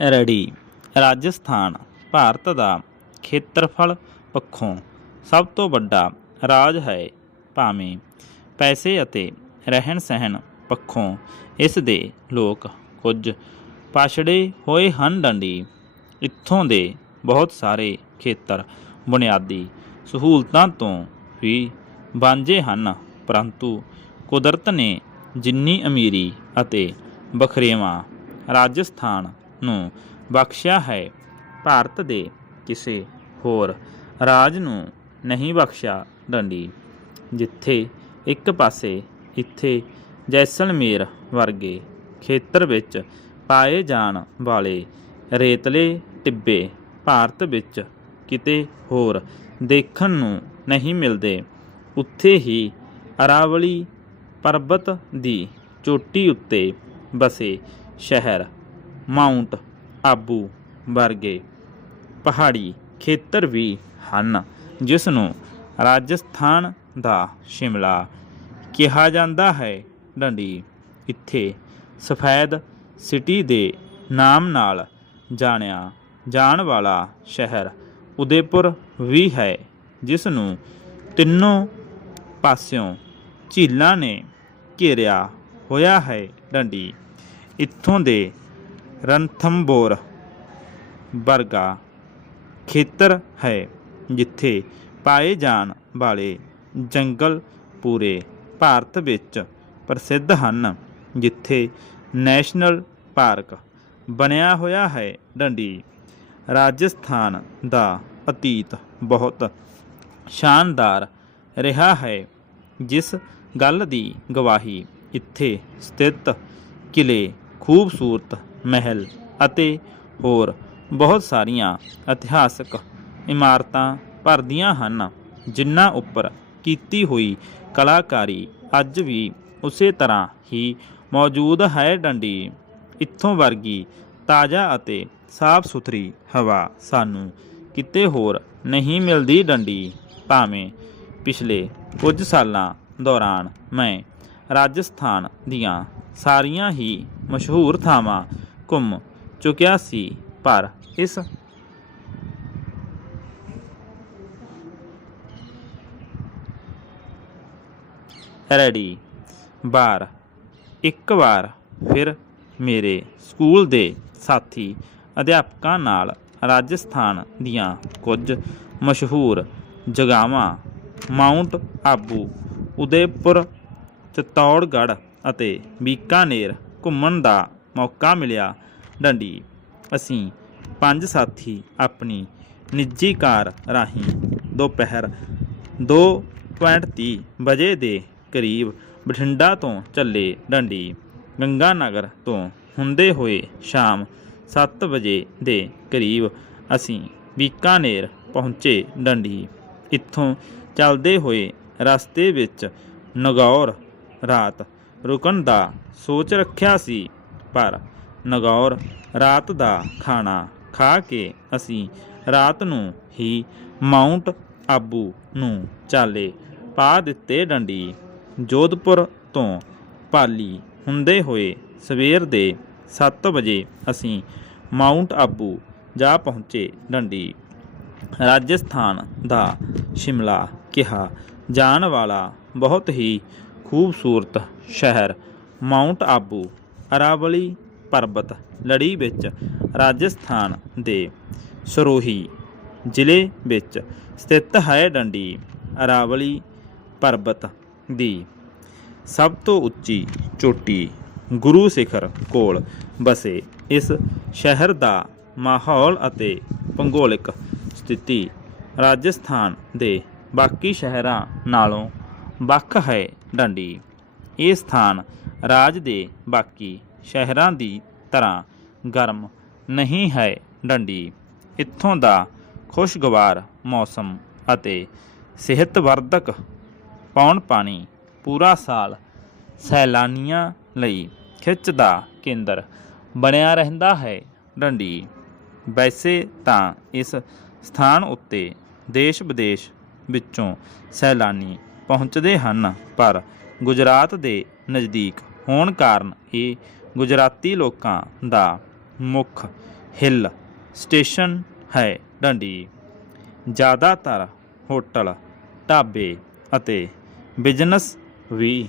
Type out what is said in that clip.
ਰੜੀ ਰਾਜਸਥਾਨ, ਭਾਰਤ ਦਾ ਖੇਤਰਫਲ ਪੱਖੋਂ ਸਭ ਤੋਂ ਵੱਡਾ ਰਾਜ ਹੈ ਭਾਵੇਂ ਪੈਸੇ ਅਤੇ ਰਹਿਣ ਸਹਿਣ ਪੱਖੋਂ ਇਸ ਦੇ ਲੋਕ ਕੁਝ ਪਾਛੜੇ ਹੋਏ ਹਨ ਡੰਡੀ। ਇੱਥੋਂ ਦੇ ਬਹੁਤ ਸਾਰੇ ਖੇਤਰ ਬੁਨਿਆਦੀ ਸਹੂਲਤਾਂ ਤੋਂ ਵੀ ਵਾਂਝੇ ਹਨ, ਪਰੰਤੂ ਕੁਦਰਤ ਨੇ ਜਿੰਨੀ ਅਮੀਰੀ ਅਤੇ ਬਖਰੇਵਾਂ ਰਾਜਸਥਾਨ ਨੂੰ ਬਖਸ਼ਿਆ ਹੈ। ਭਾਰਤ ਦੇ ਕਿਸੇ ਹੋਰ ਰਾਜ ਨੂੰ ਨਹੀਂ ਬਖਸ਼ਿਆ ਡੰਡੀ, ਜਿੱਥੇ ਇੱਕ ਪਾਸੇ ਇੱਥੇ ਜੈਸਲਮੇਰ ਵਰਗੇ ਖੇਤਰ ਵਿੱਚ ਪਾਏ ਜਾਣ ਵਾਲੇ ਰੇਤਲੇ ਟਿੱਬੇ ਭਾਰਤ ਵਿੱਚ ਕਿਤੇ ਹੋਰ ਦੇਖਣ ਨੂੰ ਨਹੀਂ ਮਿਲਦੇ। ਉੱਥੇ ਹੀ ਅਰਾਵਲੀ ਪਰਬਤ ਦੀ ਚੋਟੀ ਉੱਤੇ ਬਸੇ ਸ਼ਹਿਰ ਮਾਊਂਟ ਆਬੂ ਵਰਗੇ ਪਹਾੜੀ ਖੇਤਰ ਵੀ ਹਨ ਜਿਸ ਨੂੰ ਰਾਜਸਥਾਨ ਦਾ ਸ਼ਿਮਲਾ ਕਿਹਾ ਜਾਂਦਾ ਹੈ। ਡੰਡੀ, ਇੱਥੇ ਸਫੈਦ ਸਿਟੀ ਦੇ ਨਾਮ ਨਾਲ ਜਾਣਿਆ ਜਾਣ ਵਾਲਾ ਸ਼ਹਿਰ ਉਦੈਪੁਰ ਵੀ ਹੈ ਜਿਸ ਨੂੰ ਤਿੰਨੋਂ ਪਾਸਿਓਂ ਝੀਲਾਂ ਨੇ ਘੇਰਿਆ ਹੋਇਆ ਹੈ। ਡੰਡੀ, ਇੱਥੋਂ ਦੇ ਰਣਥੰਬੋਰ ਵਰਗਾ ਖੇਤਰ ਹੈ, ਜਿੱਥੇ ਪਾਏ ਜਾਣ ਵਾਲੇ ਜੰਗਲ ਪੂਰੇ ਭਾਰਤ ਵਿੱਚ ਪ੍ਰਸਿੱਧ ਹਨ, ਜਿੱਥੇ ਨੈਸ਼ਨਲ ਪਾਰਕ ਬਣਿਆ ਹੋਇਆ ਹੈ। ਡੰਡੀ ਰਾਜਸਥਾਨ ਦਾ ਅਤੀਤ ਬਹੁਤ ਸ਼ਾਨਦਾਰ ਰਿਹਾ ਹੈ, ਜਿਸ ਗੱਲ ਦੀ ਗਵਾਹੀ ਇੱਥੇ ਸਥਿਤ ਕਿਲੇ ਖੂਬਸੂਰਤ ਮਹਿਲ ਅਤੇ ਹੋਰ ਬਹੁਤ ਸਾਰੀਆਂ ਇਤਿਹਾਸਕ ਇਮਾਰਤਾਂ ਭਰਦੀਆਂ ਹਨ, ਜਿਨ੍ਹਾਂ ਉੱਪਰ ਕੀਤੀ ਹੋਈ ਕਲਾਕਾਰੀ ਅੱਜ ਵੀ ਉਸੇ ਤਰ੍ਹਾਂ ਹੀ ਮੌਜੂਦ ਹੈ। ਡੰਡੀ, ਇੱਥੋਂ ਵਰਗੀ ਤਾਜ਼ਾ ਅਤੇ ਸਾਫ਼ ਸੁਥਰੀ ਹਵਾ ਸਾਨੂੰ ਕਿਤੇ ਹੋਰ ਨਹੀਂ ਮਿਲਦੀ। ਡੰਡੀ, ਭਾਵੇਂ ਪਿਛਲੇ ਕੁਝ ਸਾਲਾਂ ਦੌਰਾਨ ਮੈਂ ਰਾਜਸਥਾਨ ਦੀਆਂ ਸਾਰੀਆਂ ਹੀ ਮਸ਼ਹੂਰ ਥਾਵਾਂ ਘੁੰਮ ਚੁੱਕਿਆ ਸੀ, ਪਰ ਇਸ ਰੈਡੀ ਬਾਰ ਇੱਕ ਵਾਰ ਫਿਰ ਮੇਰੇ ਸਕੂਲ ਦੇ ਸਾਥੀ ਅਧਿਆਪਕਾਂ ਨਾਲ ਰਾਜਸਥਾਨ ਦੀਆਂ ਕੁਝ ਮਸ਼ਹੂਰ ਜਗ੍ਹਾਵਾਂ, ਮਾਊਂਟ ਆਬੂ, ਉਦੈਪੁਰ, ਚਿਤੌੜਗੜ੍ਹ ਅਤੇ ਬੀਕਾਨੇਰ ਘੁੰਮਣ ਦਾ ਮੌਕਾ ਮਿਲਿਆ। ਡੰਡੀ, ਅਸੀਂ ਪੰਜ ਸਾਥੀ ਆਪਣੀ ਨਿੱਜੀ ਕਾਰ ਰਾਹੀਂ ਦੁਪਹਿਰ 2:30 ਵਜੇ ਦੇ ਕਰੀਬ ਬਠਿੰਡਾ ਤੋਂ ਚੱਲੇ। ਡੰਡੀ ਗੰਗਾ ਨਗਰ ਤੋਂ ਹੁੰਦੇ ਹੋਏ ਸ਼ਾਮ 7 ਵਜੇ ਦੇ ਕਰੀਬ ਅਸੀਂ ਬੀਕਾਨੇਰ ਪਹੁੰਚੇ। ਡੰਡੀ, ਇੱਥੋਂ ਚੱਲਦੇ ਹੋਏ ਰਸਤੇ ਵਿੱਚ ਨਗੌਰ ਰਾਤ ਰੁਕਣ ਦਾ ਸੋਚ ਰੱਖਿਆ ਸੀ। ਪਰ ਨਗੌਰ ਰਾਤ ਦਾ ਖਾਣਾ ਖਾ ਕੇ ਅਸੀਂ ਰਾਤ ਨੂੰ ਹੀ ਮਾਊਂਟ ਆਬੂ ਨੂੰ ਚਾਲੇ ਪਾ ਦਿੱਤੇ ਡੰਡੀ। ਜੋਧਪੁਰ ਤੋਂ ਪਾਲੀ ਹੁੰਦੇ ਹੋਏ ਸਵੇਰ ਦੇ 7 ਵਜੇ ਅਸੀਂ ਮਾਊਂਟ ਆਬੂ ਜਾ ਪਹੁੰਚੇ ਡੰਡੀ। ਰਾਜਸਥਾਨ ਦਾ ਸ਼ਿਮਲਾ ਕਿਹਾ, ਜਾਣ ਵਾਲਾ ਬਹੁਤ ਹੀ ਖੂਬਸੂਰਤ ਸ਼ਹਿਰ ਮਾਊਂਟ ਆਬੂ ਅਰਾਵਲੀ ਪਰਬਤ, ਲੜੀ ਵਿੱਚ ਰਾਜਸਥਾਨ ਦੇ ਸਰੋਹੀ ਜ਼ਿਲ੍ਹੇ ਵਿੱਚ ਸਥਿਤ ਹੈ ਡੰਡੀ ਅਰਾਵਲੀ ਪਰਬਤ ਦੀ ਸਭ ਤੋਂ ਉੱਚੀ ਚੋਟੀ ਗੁਰੂ ਸਿਖਰ ਕੋਲ ਬਸੇ ਇਸ ਸ਼ਹਿਰ ਦਾ ਮਾਹੌਲ ਅਤੇ ਭੂਗੋਲਿਕ ਸਥਿਤੀ ਰਾਜਸਥਾਨ ਦੇ ਬਾਕੀ ਸ਼ਹਿਰਾਂ ਨਾਲੋਂ ਵੱਖ ਹੈ ਡੰਡੀ। ਇਹ ਸਥਾਨ ਰਾਜ ਦੇ ਬਾਕੀ ਸ਼ਹਿਰਾਂ ਦੀ ਤਰ੍ਹਾਂ ਗਰਮ ਨਹੀਂ ਹੈ ਡੰਡੀ। ਇੱਥੋਂ ਦਾ ਖੁਸ਼ਗਵਾਰ ਮੌਸਮ ਅਤੇ ਸਿਹਤਵਰਧਕ ਪੌਣ ਪਾਣੀ ਪੂਰਾ ਸਾਲ ਸੈਲਾਨੀਆਂ ਲਈ ਖਿੱਚ ਦਾ ਕੇਂਦਰ ਬਣਿਆ ਰਹਿੰਦਾ ਹੈ ਡੰਡੀ। ਵੈਸੇ ਤਾਂ ਇਸ ਸਥਾਨ ਉੱਤੇ ਦੇਸ਼ ਵਿਦੇਸ਼ ਵਿੱਚੋਂ ਸੈਲਾਨੀ ਪਹੁੰਚਦੇ ਹਨ, ਪਰ ਗੁਜਰਾਤ ਦੇ ਨਜ਼ਦੀਕ ਹੋਣ ਕਾਰਨ ਇਹ ਗੁਜਰਾਤੀ ਲੋਕਾਂ ਦਾ ਮੁੱਖ ਹਿੱਲ ਸਟੇਸ਼ਨ ਹੈ ਡੰਡੀ। ਜ਼ਿਆਦਾਤਰ ਹੋਟਲ ਢਾਬੇ ਅਤੇ ਬਿਜ਼ਨਸ ਵੀ